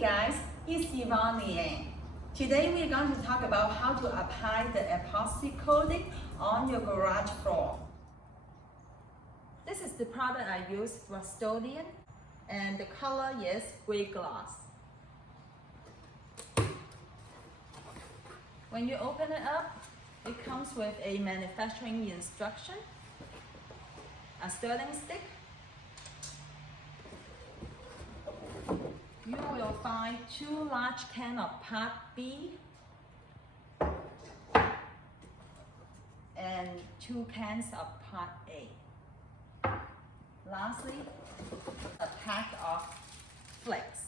guys, it's Yvonne. Today we're going to talk about how to apply the epoxy coating on your garage floor. This is the product I use, Rust-Oleum, and the color is gray glass. When you open it up, it comes with a manufacturing instruction, a stirring stick. You will find 2 large cans of Part B and 2 cans of Part A. Lastly, a pack of flakes.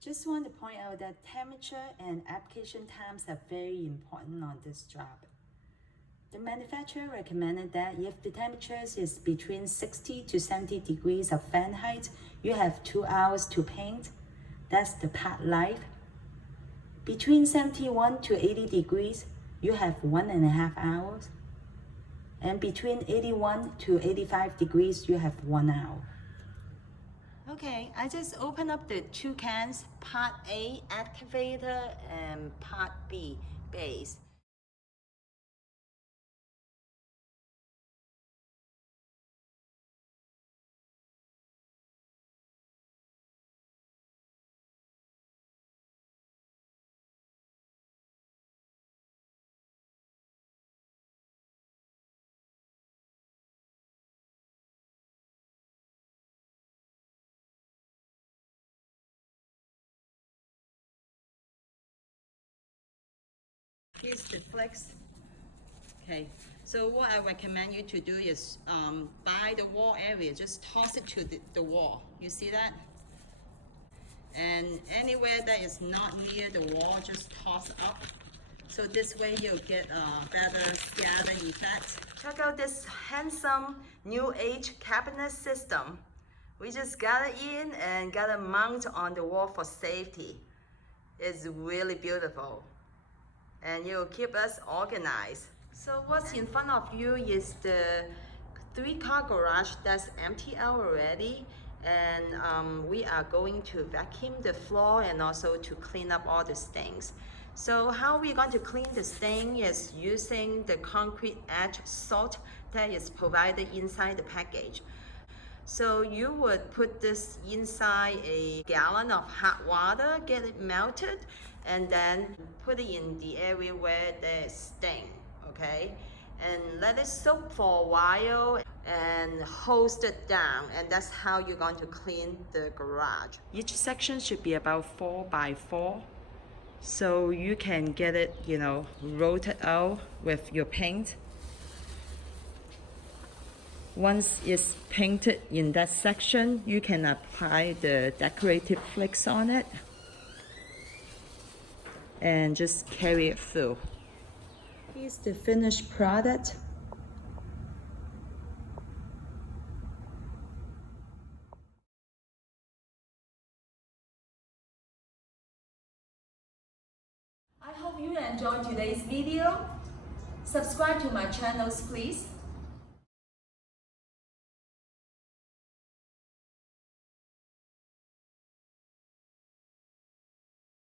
Just want to point out that temperature and application times are very important on this job. The manufacturer recommended that if the temperature is between 60 to 70 degrees of Fahrenheit, you have 2 hours to paint. That's the part life. Between 71 to 80 degrees, you have 1.5 hours. And between 81 to 85 degrees, you have 1 hour. Okay, I just opened up the 2 cans, Part A activator and Part B base. Here's the flex. Okay, so what I recommend you to do is by the wall area, just toss it to the wall. You see that? And anywhere that is not near the wall, just toss up. So this way you'll get a better scatter effect. Check out this handsome new age cabinet system. We just got it in and got it mounted on the wall for safety. It's really beautiful. And it will keep us organized. So what's in front of you is the 3-car garage that's empty out already, and we are going to vacuum the floor and also to clean up all the stains. So how we're going to clean the stain is using the concrete edge salt that is provided inside the package. So you would put this inside a gallon of hot water, get it melted, and then put it in the area where there's stain, okay? And let it soak for a while and hose it down, and that's how you're going to clean the garage. Each section should be about 4 by 4, so you can get it, rolled out with your paint. Once it's painted in that section, you can apply the decorative flakes on it and just carry it through. Here's the finished product. I hope you enjoyed today's video. Subscribe to my channels, please.